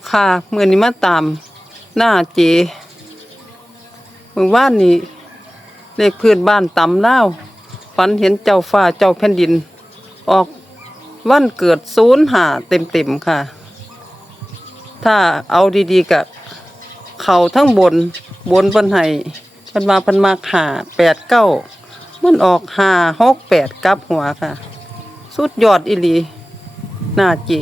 ค่ะมื้อนี้มาตามหน้าเจมื้อวานนี้เลขพื้นบ้านตำลาวฝันเห็นเจ้าฟ้าเจ้าแผ่นดิน ออกวันเกิด05เต็มๆค่ะ ถ้าเอาดีๆก็เข้าทั้งบนเพิ่นให้เพิ่นมา5 8 9มันออก5 6 8กลับหัวค่ะ สุดยอดอีหลีหน้าเจ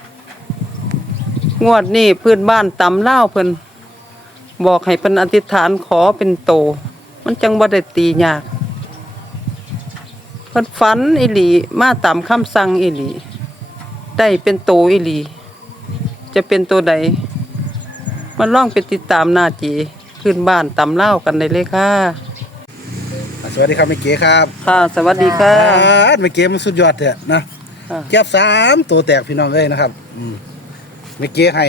งวดนี้พื้นบ้านตำลาวเพิ่นบอกให้เพิ่นอธิษฐานขอเป็นโตมันจังบ่ได้ตียากเพิ่นฝันอีหลีมาตามคำสั่งอีหลีได้เป็นโตอีหลีจะเป็นตัวใดมันลองไปติดตามหน้าเจพื้นบ้านตำลาวกันได้เลยค่ะสวัสดีครับแม่เก๋ครับค่ะสวัสดีค่ะแม่เก๋มันสุดยอดเถอะนะค่ะเก็บ3ตัวแตกพี่น้องเลยนะครับแม่เก๋ให้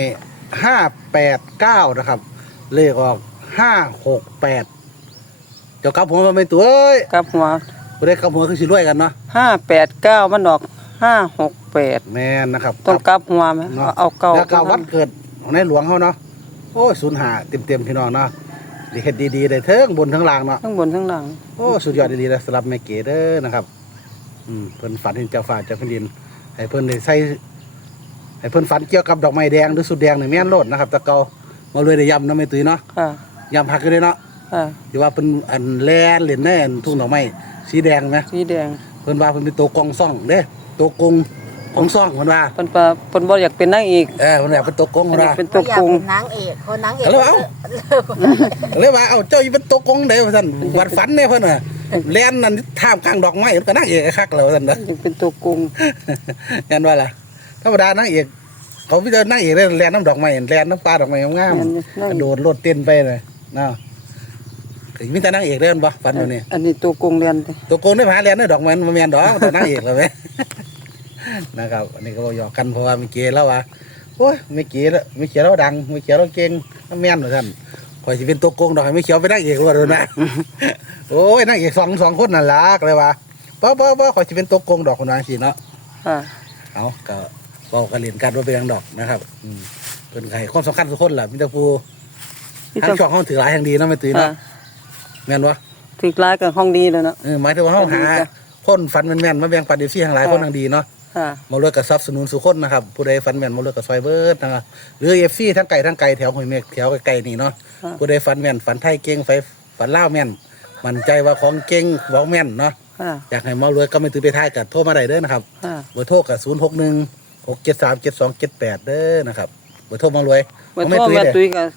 589นะครับเลขออก568เจ้ากลับหัวมาเป็นตัวเอ้ยกลับหัวบ่ได้กลับหัวคือสิรวยกันเนาะ 589มันออก568 แม่นนะครับต้องกลับหัวมั้ยเนาะเอาเก่าแล้วก็วัดเกิดของในหลวงเฮาเนาะโอ้ย05เต็มๆพี่น้องเนาะดีเฮ็ดดีๆได้เทิงบนทั้งล่างเนาะทั้งบนทั้งหลังโอ้สุดยอดดีๆนะสำหรับแม่เก๋เด้อนะครับเพิ่นฝันเห็นเจ้าฟ้าเจ้าแผ่นดินให้เพิ่นได้ใส่ให้เพิ่นฝันเกี่ยวกับดอกไม้แดงหรือสุดแดงนี่แม่นโลดนะครับแตะเกามาเลยได้ย้ำเนาะแม่ตุ้ยเนาะค่ะย้ำพักอยู่เลยเนาะค่ะที่ว่าเพิ่นอันแล่นเล่นในอันทุ่งดอกไม้สีแดงไหมสีแดงเพิ่นว่าเพิ่นเป็นตัวกองซ่องเด้ตัวกงของซ่องเพิ่นว่าเพิ่นบ่อยากเป็นนางเอกเพิ่นอยากเป็นตัวกงอัเพิ่นนนี้ว่าเป็นตัวอยากโกงเป็นนางเอกคนนางเอกก็เลยว่าเลยว่าเจ้าอยู่เป็นตัวกงเด้ว่าซั่นวันฝันเนี่ยเพิ่นน่ะแล่นนั่นท่ามกลางดอกไม้ก็นางเอกคักแล้วว่าซั่นเด้อยังเป็นตัวโกงยันว่าล่ะธรรมดานางเอกเขาพี่เจ้านางเอกเล่นแลนน้ำดอกไม้แลนน้ำปลาดอกไม้งามๆกระโดดโลดเต้นไปเลยนะมีแต่นางเอกเล่นบ่ฝันวันนี้อันนี้ตัวโกงเรียนติตัวโกงได้พาแลนได้ดอกไม้มาแมนดอกแต่นางเอกเลยไหม นะครับอันนี้ก็บอกหยอกกันเพราะว่าเมื่อกี้แล้วว่าโอ้ยไม่เกี่ยวไม่เกี่ยวเราดังไม่เกี่ยวเราเก่งน้ำแม่นเหมือนกันคอยสิเป็นตัวโกงดอกไม่เกี่ยวไปนางเอกรวดเลยนะ โอ้ยนางเอกสองคนน่ะรักเลยว่าบ่คอยสิเป็นตัวโกงดอกคนนั้นสิเนาะค่ะเอาก็บอกกันเรียนกันว่าเป็นยังดอกนะครับเป็นไงความสำคัญทุกคนแหละมิตรภูทั้งช่องห้องถือหลายแห่งดีเนาะไม่ตื่นค่ะเนาะแม่นวะถึกลายกับห้องดีแล้วเนาะหมายถึงว่าห้องหาจ้ะคนฝันแม่นๆมาแบ่งปันเดฟซี่ทั้งหลายคนทั้งดีเนาะค่ะมาเลือกกับซับสนุนสุคนนะครับผู้ใดฝันแม่นมาเลือกกับซอยเบิร์ดนะครับหรือเอฟซีทั้งไก่แถวห้วยเมฆแถวไก่นี่เนาะผู้ใดฝันแม่นฝันไทยเก่งฝันล่าวแม่นมั่นใจว่าของเก่งของแม่นเนาะค่ะอยากให้มาเลยก็ไม่ตื่นไปท้ายกับโทรมาได้เด้อนะครับค่ะเบอร์โทรกับ061-673-7278เด้อนะครับเบอร์โทรมารวยเบอร์โทรแม่ตุ้ยก็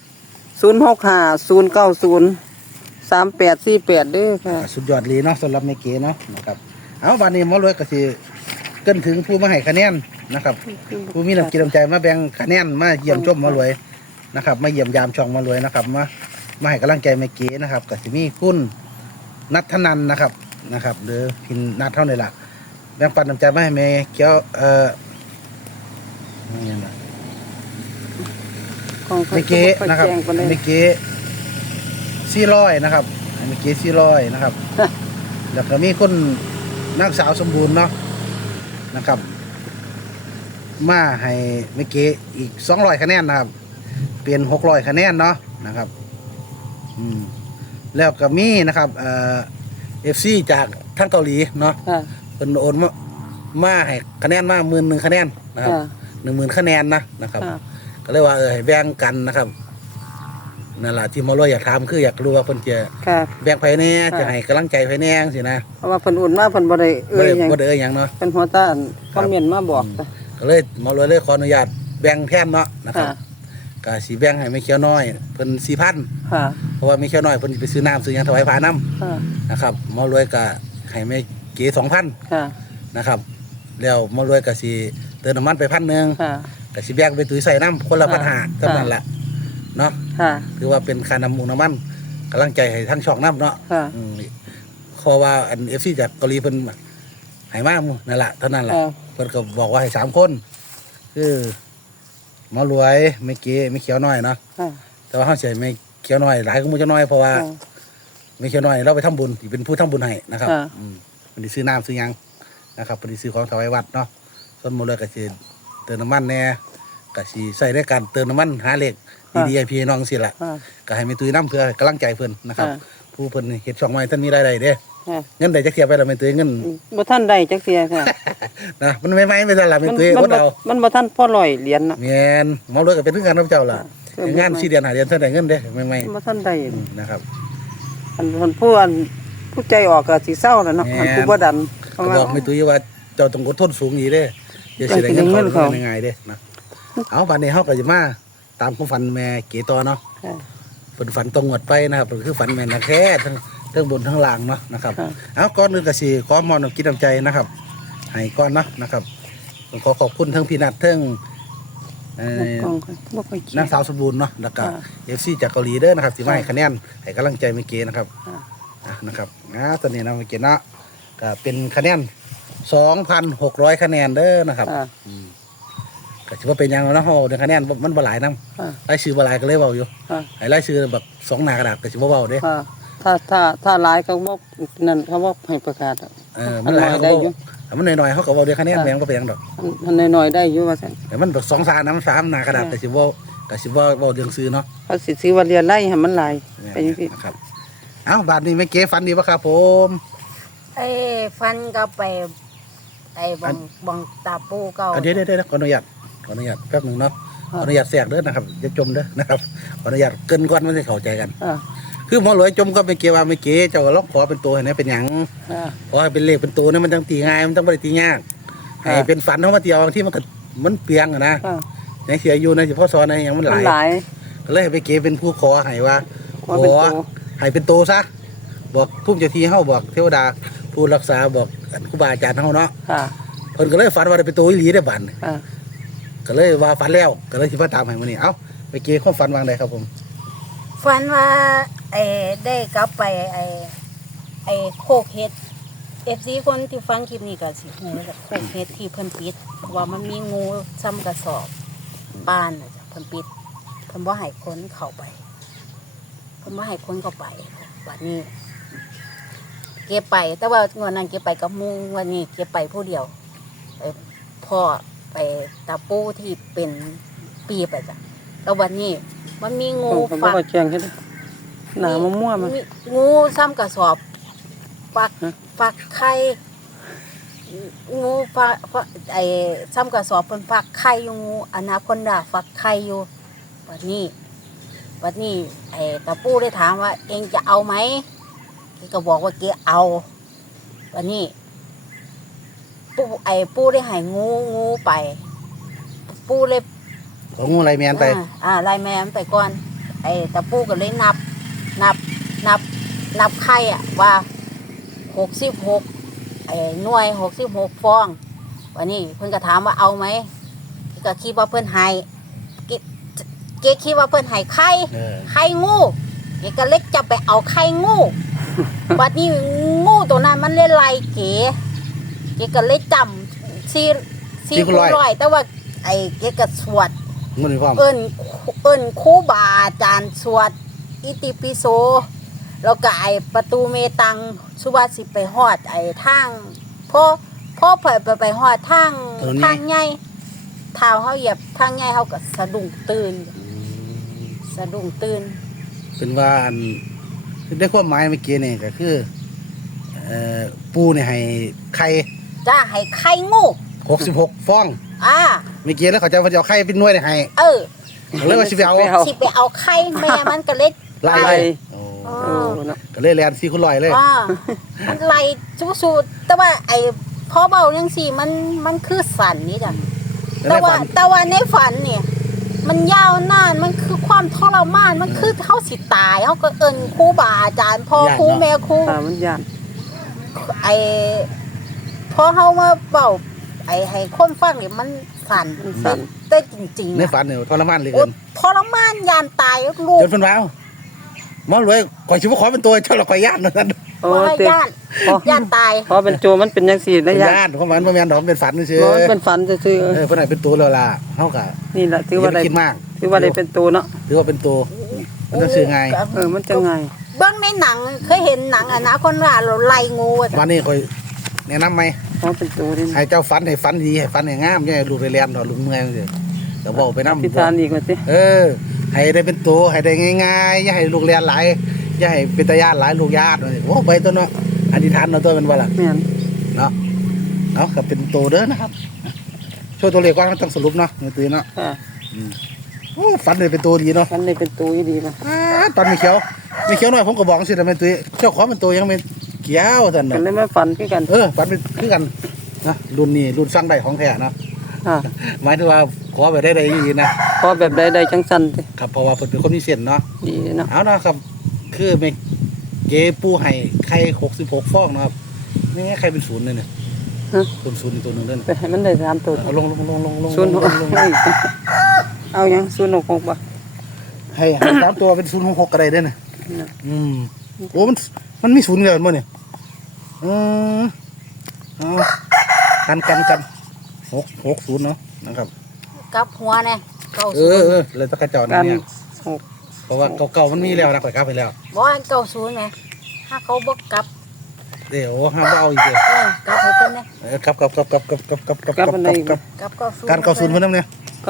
065-090-3848เด้อค่ะสุดยอดเลยเนาะสำหรับแม่เก๋เนาะนะครับเอาวันนี้มารวยก็สิเกินถึงผู้มาให้คะแนนนะครับ ผู้มีน้ำจิตน้ำใจมาแบ่งคะแนนมาเยี่ยมชมมารวยนะครับมาเยี่ยมยามช่องมารวยนะครับมาให้กำลังใจแม่เก๋นะครับก็สิมีคุณนัทธนันนะครับหรือพินนัทเท่านี้ล่ะแบ่งปันน้ำใจมาให้แม่เขียวนี่นะของเมื่อกี้นะครับเมื่อกี้400นะครับเมื่อกี้400นะครับ แล้วก็มีคนนางสาวสมบูรณ์เนาะนะครับ มาให้เมื่อกี้อีก200คะแนนนะครับเปลี่ยน600คะแนนเนาะนะครับแล้วก็มีนะครับFC จากทางเกาหลีเนาะค่ะเป็นโอนมาให้คะแนนมา11,000คะแนนนะครับค่ะ 10,000คะแนนนะครับค่ะก็เลยว่าให้แบ่งกันนะครับนั่นแหละที่มารวยอยากถามคืออยากรู้ว่าเพิ่นจะค่ะแบ่งไผแน่จะให้กำลังใจไผแน่สินะเพราะว่าเพิ่นอุ่นมาเพิ่นบ่ได้เอ่ยหยังบ่ได้หยังเนาะเพิ่นหัวตาคอมเมนต์มาบอกจ้ะก็เลยมารวยเลยขออนุญาตแบ่งแทนเนาะนะครับค่ะก็สิแบ่งให้ไม่เขียวน้อยเพิ่น 4,000 ค่ะเพราะว่าไม่เขียวน้อยเพิ่นสิไปซื้อน้ำซื้อหยังถวายพระน้ค่ะำนะครับมารวยก็ให้แม่เก๋2,000 ค่ะนะครับแล้วมารวยก็สิเติมน้ำมันไป1,000 ค่ะก็สิแบ่งไปตุ้ยใส่น้ำคนละค่ะ 1,500เท่านั้นแหละเนาะค่ะคือว่าเป็นค่าน้ำมูกน้ำมันกำลังใจให้ทั้งช่องน้ำเนาะค่ะเพราะว่าอันFC จากเกาหลีเพิ่นให้มาหมู่นั่นแหละเท่านั้นแหละ เพิ่นก็บอกว่าให้3คนคือหมอรวยไม่เก๋ไม่เขียวน้อยเนาะค่ะแต่ว่าเฮาสิให้ไม่เขียวน้อยหลายก็มูจะน้อยเพราะว่าค่ะไม่เขียวน้อยเราไปทำบุญสิเป็นผู้ทำบุญให้นะครับค่ะเพิ่นสิซื้อน้ำซื้อหยังนะครับเพิ่นสิซื้อของถวายวัดเนาะส่วนหมดเลยก็สิเติมน้ำมันแน่ก็สิใส่ในการเติมน้ำมันหาเลขดีๆให้พี่น้องสิล่ะค่ะก็ให้แม่ตุ้ยนํเพื่อกำลังใจเพิ่นนะครับค่ะผู้เพิ่นเฮ็ดช่องใหม่ท่านมีรายได้เด้ค่ะเงินได้จักเทียบไปแล้วแม่ตุ้ยเงินบ่ทันได้จักเที่ยค่ะนะมันไม่ไปซั่นล่ะแม่ตุ้ยอดเอามันบ่ทันพอร้อยเหรียญน่ะแม่นหมอรวยก็เป็นคือกันกับเจ้าล่ะเอองาน4เดือน5เดือนเท่าได้เงินเด้ไม่บ่ทันได้นะครับอันผู้ใจออกก็สิเศร้าแล้วเนาะแม่นอันผู้บ่ดันเพก็ราะว่าบอกแม่ตุ้ยว่าเจ้าต้องอดทนสูงอีเด้เดี๋ยวสิได้เงินเขาง่ายๆเด้นะเอาบัดนี้เฮาก็จะมาตามความฝันแม่เก๋ต่อเนาะค่ะเพิ่นฝันตรงหมดไปนะครับก็คือฝันแม่นนะแท้ทั้งบนทั้งล่างเนาะนะครับค่ะเอาก่อนอื่นก็สิขอมอบน้ำจิตน้ำใจนะครับให้ก่อนเนาะนะครับผมขอขอบคุณทั้งพี่นัททั้งกล้องค่ะบ่ค่อยเขียนางสาวสมบูรณ์เนาะแล้วก็ค่ะ FC จากเกาหลีเด้อนะครับที่มาให้คะแนนให้กำลังใจเมื่อกี้นะครับค่ะนะครับตอนนี้นะเมื่อกี้เนาะก็เป็นคะแนน 2,600 คะแนนเด้อนะครับค่ะก็ถือว่าเป็นอยังแล้วเนาะเฮาเดี๋ยวคะแนนมันบ่หลายนำค่ะรายชื่อบ่หลายก็เลยเว้าอยู่ค่ะให้รายชื่อแบบ2หน้ากระดาษก็สิบ่เว้าเด้ค่ะถ้าหลายเขาบ่นั่นเขาบ่ให้ประกาศอะมันหลายอัเขาได้ก็อยู่ถ้ามันน้อยๆเขาก็เว้าเดี๋ยวคะแนนค่ะแม่งบ่เป็นหยังดอกอันน้อยๆได้อยู่ว่าซั่นแต่มันแบบ2 3น้ำ3หน้ากระดาษก็สิเว้าเรื่องซื้อเนาะเขาสิซื้อว่าเรียนไล่ให้มันหลายไปจังซี่นะครับเอ้าบาดนี้แม่เก๋ฝันดีบ่ครับผมไอ้ฟันก็ไปไอ้บังตาปูเก่าเดี๋ยวขออนุญาตแป๊บหนึงเนาะขออนุญาตแทรกเด้อนะครับอย่าจมเด้อนะครับขออนุญาตเกินก่อนมันจะเข้าใจกันค่ะคือหมอหลวยจมก็ไม่เกี่ยวว่าไม่เก๋เจ้าก็ลองขอเป็นตัวให้นะเป็นหยังค่ะขอให้เป็นเลขเป็นตัวเนี่ยมันต้องตีง่ายมันต้องไม่ได้ตียากให้เป็นฝันเขามาเตียวบางที่มันเปียงอะนะค่ะอย่างเสียอยู่ในเฉพาะซอนในอย่างมันหมัลาน ยหลายก็เลยให้ไปเก๋เป็นผู้ขอให้ว่าขอเป็นตัวให้เป็นตัวซะบอกผู้เจ้าที่เฮาบอกเทวดาผู้รักษาบอกครูบาอาจารย์เฮาเนาะค่ะเพิ่นก็เลยฝันว่าได้เป็นตัวอีหลีได้บัดค่ะก็เลยว่าฝันแล้วก็เลยสิมาตามให้มื้อนี้เอ้าไปเก๋ความฝันวางใดครับผมฟันว่าไอ้ได้กลับไปไอ้โคกเฮ็ดFC คนที่ฟังคลิปนี้ก็สิฮู้ว่าโคกเฮ็ดที่เพิ่นปิดว่ามันมีงูซ้ำกระสอบบ้านน่ะจ้ะเพิ่นปิดเพิ่นบ่ให้คนเข้าไปเพิ่นบ่ให้คนเข้าไปบัดนี้ เก็บไป แต่ว่างวดนั้นเก็บไปกับหมู่วันนี้เก็บไปผู้เดียวไปพ่อไปตาปูที่เป็นปีไปจ้ะแล้ววันนี้ มันมีงูผมบ่ฝักค่อยเชียงเฮ็ดหน้ามั่วๆมันงูซ้ำกระสอบฝักฮะฝักไข่งูฝักไอ้ซ้ำกระสอบเป็นฝักไข่อยู่งูอนาคอนดาฝักไข่อยู่วันนี้ไอ้ตาปูได้ถามว่า เองจะเอาไหมเกก็บอกว่าเกเอาวันนี้ปูได้ให้งูไปปูเลยของงูไรแมนไปไล่แม่มันไปก่อน ไอ้ตะปูก็เลยนับไข่อ่ะว่า66หน่วย66ฟองวันนี้เพิ่นก็ถามว่าเอาไหมก็คิดว่าเพิ่นให้เกคิดว่าเพิ่นให้ไข่งูเกก็เล็กจะไปเอาไข่งูบัดนี้งูตัวนั้นมันเลยไล่เกก็เลยจำ4คูณร้อยแต่ว่าไอ้เกก็สวดงูนี่พร้อมเอิ้นครูบาอาจารย์สวดอิติปิโสแล้วก็ไอ้ประตูเมตังสุว่าสิไปฮอดไอ้ทางพ่อไปฮอดทางใหญ่เท้าเฮาเหยียบทางใหญ่เฮาก็สะดุ้งตื่นเป็นว่าอันได้ความหมายเมื่อกี้นี่ก็คือปูเนี่ยให้ไข่จ้าให้ไข่งู 66ฟอง เมื่อกี้แล้วเขาจะเอาไข่เป็นหน่วยได้ให้เออก็เลยว่าสิไปเอาสิไปเอาไข่แม่มันก็เล็ดไล่ไล่โอ้เอเอออเนาะก็เลยแลน4คูณร้อยเลยมันไล่สู้ๆแต่ว่าไอ้พอเบาจังซี่มันคือสั่นนี่จ้ะ แต่ว่าในฝันเนี่ย มันยาวนานมันคือความทรมานมันคือเขาสิตายเขาก็เอิ้นครูบาอาจารย์พ่อครูแม่ครูตามันย่านไอ้พอเขามาเบาไอ้ให้คนฟังเนี่ยมันสั่นแต่จริงๆในนะฝันเนี่ยทรมานเหลยโอ๊เกิยนทรมานยานตายลูกจนเพิ่นว่าหมอรวยก่อยสิบ่ขอเป็นตัวเจ้าละก่อยย่านนั่นโอ้ว่าให้ติย่านตายพอเป็นโจรมันเป็นจังซี่เป็นะนย่านย่านของมันบ่แม่นดอกเป็นฝันซื่อบ่มันเป็นฝันซื่อเพิ่นให้เป็นตัวแล้วล่ะเฮาก็ๆนี่แหละถือว่าได้คิดมากถือว่าได้เป็นตัวเนาะถือว่าเป็นตัวมันต้องซื้อง่ายมันจะง่ายเบื้องในหนังเคยเห็นหนังอะนะคนว่าเราไล่งูอะวันนี้ค่อยแนะนำไหมพอเป็นตัวนี่ให้เจ้าฝันให้ฝันดีให้ฝันให้งามอย่าให้ลูกได้แล่นดอกลูกเมื่อยจังซี่ก็เว้าไปนำอธิษฐานอีกว่าสิให้ได้เป็นตัวให้ได้ง่ายๆอย่าให้ลูกเรียนหลายอย่าให้เป็นตาญาติหลายลูกญาติโอ้ไปตัวเนาะอธิษฐานเนาะตัวเป็นว่าล่ะแม่นเนาะก็เป็นตัวเด้อนะครับช่วยตัวเลขว่ามันต้องสรุปเนาะมือตื่นเนาะค่ะโอ้ฝันเลยเป็นตัวดีเนาะมันเลยเป็นตัวอีดีนะตอนไม่เขียวหน่อยผมก็บอกสิแต่ไม่ตื่นเจ้าของเป็นตัวยังไม่เขียวท่านกันเนาะเลยมาฝันคือกันฝันเป็นคือกันนะรุ่นนี้รุ่นสร้างได้ของแท้เนาะค่ะหมายถึงว่าขอไปได้ดีนะพอแบบใดๆจังซั่นติครับเพราะว่าเพิ่นเป็นคนมีเส้นเนาะดีเนาะเอานะครับคือไม่เก๋ปูให้ไข่66ฟองนะครับนี่ไงไข่เป็นศูนย์เลยเนี่ยฮะเป็นศูนย์อีกตัวหนึงเด้อไปให้มันได้3ตัวเอาลงศูนย์หกเอายัง066บ่ให้สามตัวเป็น066ก็ได้เด้อเนี่ยน่ะโอ้มันมีศูนย์เดียวมั้งเนี่ยเอากัน660เนาะนะครับกลับหัวแน่เก้าเอศูนย์อเลยตะกระเจ้านั่กาน รเนี่ย 6 เพราะว่าเก่าๆมันมีแล้วนะข่อยกลับไปแล้วบอกว่าเก้าศูนย์ไงถ้าเขาบอกกลับเดี๋ยวห้ามเอาอีกเลยกลับให้เพิ่นเนี่ยกลับกลับอันใดอีกกลับเก้าศูนย์การ90เพิ่นนำเนี่ย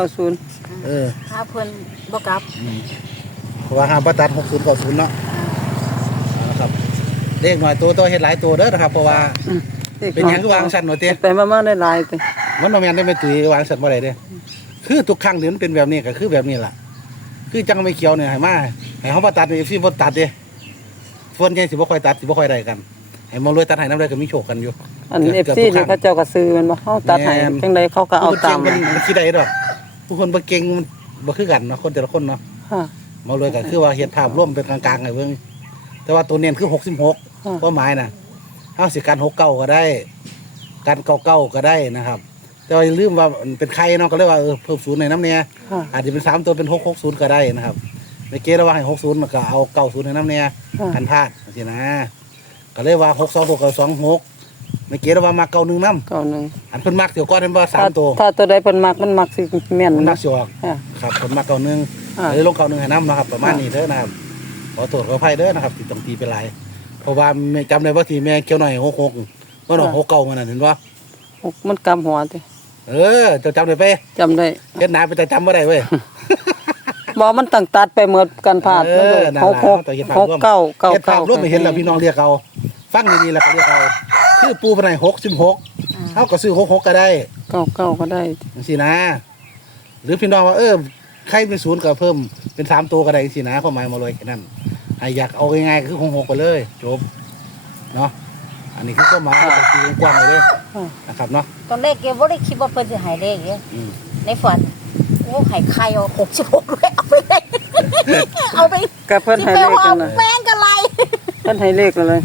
90 ถ้าเพิ่นบอกกลับเพราะว่าห้ามประตัด6090เนาะนะครับเลขหน่อยตัวเฮ็ดหลายตัวเด้อนะครับเพราะว่าเป็นหยังคือวางสั่นหน่อยเต้ไปมาๆได้หลายติมันบ่แม่นได้ไม่ตุ้ยวางสั่นบ่ได้เด้คือทุกครั้งที่มันเป็นแบบนี้ก็คือแบบนี้ล่ะคือจังไม่เขียวเนี่ยให้มาให้เฮาบ่ตัดนี่สิบ่ตัดเด้ส่วนใหญ่สิบ่ค่อยตัดสิบ่ค่อยได้กันให้มารวยตัดให้นำได้ก็มีโชคกันอยู่อัน FC นี่เขาเจ้าก็ซื้อมันบ่เฮาตัดให้จังไดเขาก็เอาตามมันคิดได้ดอกผู้คนบ่เก่งมันบ่คือกันเนาะคนแต่ละคนเนาะค่ะมารวยก็คือว่าเฮ็ดภาพร่วมเป็นกลางๆให้เบิ่งแต่ว่าตัวเน้นคือ66ความหมายน่ะเฮาสิกัน69ก็ได้กัน99ก็ได้นะครับ แต่ว่าอย่าลืมว่ามันเป็นไข่เนาะก็เลยว่าเพิ่มศูนย์ในน้ำเนี่ยค่ะอาจจะเป็น3ตัวเป็น660ก็ได้นะครับในเกณฑ์ระหว่างให้60มันก็เอา90ในน้ำเนี่ยกันพลาดสินะก็เลยว่า626กับ26ในเกณฑ์ระหว่างมา91นำ 91 อันเพิ่นมักเดี๋ยวก่อนเป็นบ่3ตัวถ้าตัวใดเพิ่นมักมันมักสิแม่นมันมันะกสิออกค่ะครับเพิ่นมัก91เลยลง91ให้นำนะครับประมาณนี้เด้อนะครับขอโทษขออภัยเด้อนะครับที่ต้องตีเป็นหลายเพราะว่าแม่จำได้ว่าที่แม่เกี่ยวหน่อย66ว่าหน่อย69มันน่ะเห็นบ่มันกำหัวติเจ้าจำได้ไปจำได้เฮ็ดหนาไปแต่จำบ่ได้เว้ยบ่มันตั้งตัดไปหมดกันพลาดมันนั่นล่ะต้องเฮ็ดภาพร่วม 6 เฮ็ดภาพร่วมให้เห็นแล้วพี่น้องเรียกเอาฟังดีๆแล้วก็เรียกเอาคือปูปานไหน66เฮาก็ซื้อ66ก็ได้ 99ก็ได้จังซี่นะ หรือพี่น้องว่าใครเป็นศูนย์ก็เพิ่มเป็น3ตัวก็ได้จังซี่นะความหมายมาเลยแค่นั้นให้อยากเอาง่ายๆคือ66ไปเลยจบเนาะอันนี้คือความหมายตีกว้างๆเลยนะครับเนาะตอนแรกแกบ่ได้คิดว่าเพิ่นสิให้เลขเด้อืมในฝันโอ้ให้ใครเอา66ด้วยเอาไปเลยเอาไปก็เพิ่นให้เลขกันน่ะแม่งกันไรเพิ่นให้เลขอะไร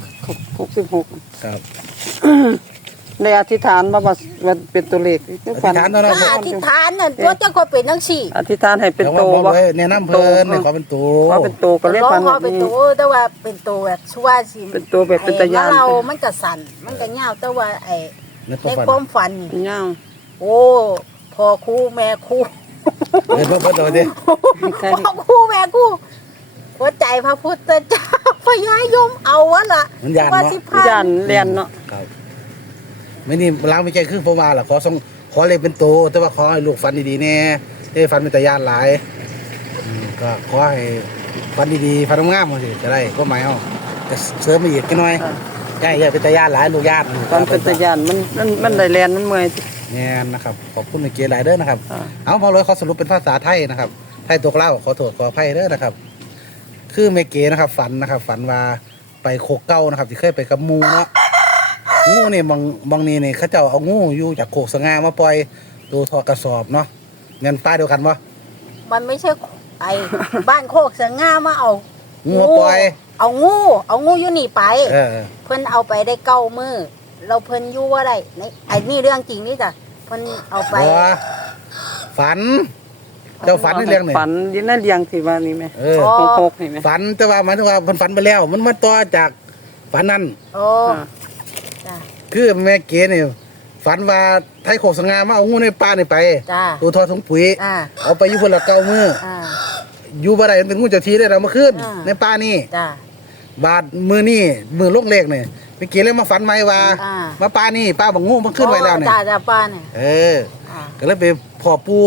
66 ครับในอธิษฐานมาว่าเป็นตัวเลขอธิษฐานเนาะก็อธิษฐานน่ะตัวเจ้าก็เป็นจังซี่อธิษฐานให้เป็นแต่โตว่าบ่บ่แนะนำเพิ่นให้ขอเป็นตัวว่าเป็นโตก็เรียกร้องพันขอเป็นตัวแต่ว่าเป็นตัวแบบชั่วสิเป็นตัวแบบเป็นตะยานเรามันก็สั่นมันก็ยาวแต่ว่าไอ้ในในฝันความฝันนี่เป็นย่างโอ้พ่อครูแม่ครูเพิ่นเอาดิใครพ่อครูแม่ครูหัวใจพระพุทธเจ้าพญายมเอาวะล่ะมันยานว่าเนาะสิพาย่านเรียนเนาะครับไม่นี่ล้างไม่ใจคือผมว่าล่ะขอเลยเป็นโตแต่ว่าขอให้ลูกฟันดีๆแน่ได้ฟันเป็นตะยานหลายก็ขอให้ฟันดีๆฟันงามๆสิจะได้ก็หมายเอาจะเสริมมาอีกกันหน่อยอย่าเป็นตะยานหลายลูกยานตอนเป็นตะยานมันได้เรียนมันเมื่อยแน่นะครับขอบคุณในเกียร์หลายเด้อนะครับอ่าเอาพอเลยขอสรุปเป็นภาษาไทยนะครับไทยตัวเล่าขอโทษขออภัยเด้อนะครับ คือเมเกนะครับฝันนะครับ ฝันว่าไปโคกเก้านะครับที่เคยไปกับหมูเนาะงูนี่บางนี่เนี่ยเขาเจ้าเอางูอยู่จากโคกสง่ามาปล่อยตัวทอกระสอบเนาะเงินป้ายเดียวกันปะมันไม่ใช่ไอ้ บ้านโคกสง่ามาเอางูมาปล่อยเอางูอยู่นี่ไปเออเพิ่นเอาไปได้9มื้อเราเพิ่นอยู่ว่าได้ในไอ้นี่เรื่องจริงนี่จ้ะเพิ่นเอาไปบัวฝัน เจ้าฝันในเรื่องนี่ฝันอยินนั่นเรียงสิว่านี่ไหมเออ 6นี่ไหมฝันแต่ว่าหมายถึงว่ามันฝันไปแล้ว มันมาต่อจากฝันนั้นโอ้อ่าจ้ะคือแม่เก๋นี่ฝันว่าไทยโคกสง่ามาเอางูในป่านี่ไปจ้ะตัวทอถุงปุ๋ยอ่าเอาไปอยู่คนละเก้ามืออ่าอยู่บ่ได้มันเป็นงูเจ้าที่ได้เรามาขึ้นอ่าในป่านี่จ้ะบาดมือนี่มือลูกเล็กนี่เมื่อกี้เลยมาฝันใหม่ว่าอ่ามาป่านี่ป้าบักงูมันขึ้นไว้แล้วเนี่ยจ้ะป้าเนี่ยเอออ่าก็เลยไปพ่อปู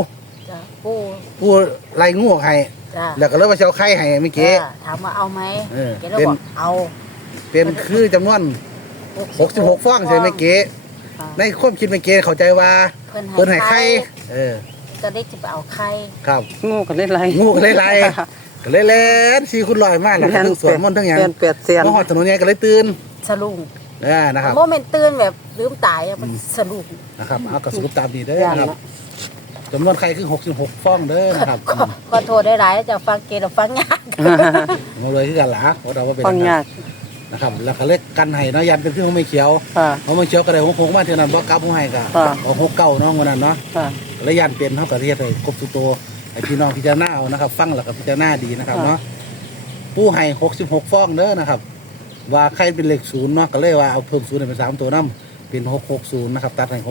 จ้ะผู้ผู้ไล่งูให้จ้ะแล้วก็เลยว่าสิเอาไข่ให้เมื่อกี้จ้ะถามว่าเอาไหมเออเก๋เลยบอกเอาเป็นคือจำนวน66ฟองใช่ไหมเมื่อกี้ค่ะในความคิดเมื่อกี้เข้าใจว่าเพิ่นให้ไข่ก็ได้จะไปเอาไข่ครับงูกันได้ไรงูก็เลยไล่ก็เลยแล่น4คูณ100มากแล้วก็ทั้งสวนมนต์ทั้งหยังเปลี่ยนเปลี่ยนเสียนมาฮอดถนนใหญ่ก็เลยตื่นสลุงนะครับโมเมนต์ตื่นแบบลืมตายอะมันสลุงนะครับเอากระสรุปตามนี้เด้อนะครับจำนวนไข่คือ66ฟองเด้อนะครับขอโทษได้หลายจะฟังเกเราฟังยากมาเลยคือกันล่ะว่าเราว่าเป็นฟังยากนะครับแล้วก็เล็กกันให้เนาะยันเป็นเครื่องไม่เขียวค่ะเพราะไม่เขียวก็ได้หกมาเท่านั้นบ่กลับให้ก็ค่ะเอา69เนาะวันนั้นเนาะค่ะแล้วยันเป็นเฮาก็เฮ็ดให้ครบทุกตัวให้พี่น้องพิจารณาเอานะครับ ฟังแล้วก็พิจารณาดีนะครับเนาะผู้ให้66ฟองเด้อนะครับ ว่าใครเป็นเลข0เนาะก็เลยว่าเอาเพิ่ม0ให้เป็น3ตัวนํเป็น660นะครับตัดให้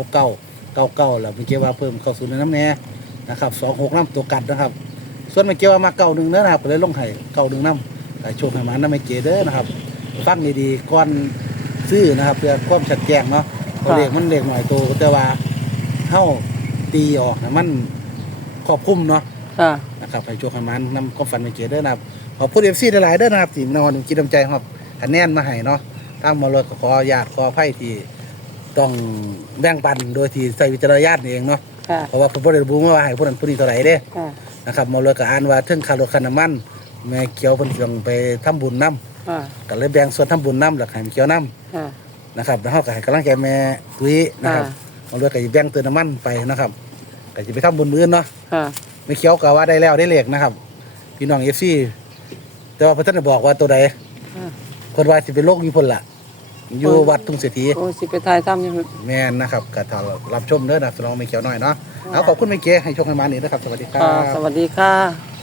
69แล้วเมื่อกี้ว่าเพิ่มเข้า0ในน้ำแน่นะครับ26นำตัวกัดนะครับ ส่วนเมื่อกี้ว่ามา91เด้อนะครับก็เลยลงให้91นำให้โชคให้มันนำไม่เกเด้อนะครับฟังดีๆก่อนซื้อนะครับเพื่อความชัดแจ้งเนาะเพราะเลขมันเลขหน่อยโตแต่ว่าเฮาตีออกนะมันครอบคลุมเนาะค่ะนะครับให้โชคให้มันนำความฝันไม่เกเด้อนะครับขอบคุณ FC หลายๆเด้อนะครับที่นอนกินน้ำใจครับคะแนนมาให้เนาะทางมาเลยก็ขออนุญาตขออภัยที่ต้องแบ่งปันโดยที่ใส่วิจารณญาณเองเนาะค่ะเพราะว่าผมบ่ได้ระบุมาว่าให้ผู้นั้นผู้นี้เท่าไหร่เด้ค่ะนะครับมาเลยก็อ่านว่าถึงค่ารถค่าน้ำมันแม่เขียวเพิ่นสิต้องไปทำบุญนํค่ะก็เลยแบ่งส่วนทำบุญนํแล้วให้แม่เขียวนํค่ะนะครับแล้วเฮาก็ให้กำลังใจแม่ตุ้ยนะครับมาเลยก็สิแบ่งเติมน้ำมันไปนะครับก็สิไปทำบุญมื้ออื่นเนาะค่ะแม่เขียวก็ว่าได้แล้วได้เลขนะครับพี่น้อง FC แต่ว่าเพิ่นทันได้บอกว่าตัวใดค่ะเพิ่นว่าสิเป็นโรคอยู่พุ่นล่ะอยู่วัดทุ่งเศรษฐีโอ้สิไปถ่ายทำยังไงแม่นนะครับก็ถ้ารับชมเด้อนะสำหรับแม่เขียวน้อยเนาะเอาขอบคุณแม่เก๋ให้โชคให้มานี่นะครับสวัสดีครัค่ะบสวัสดีค่ะ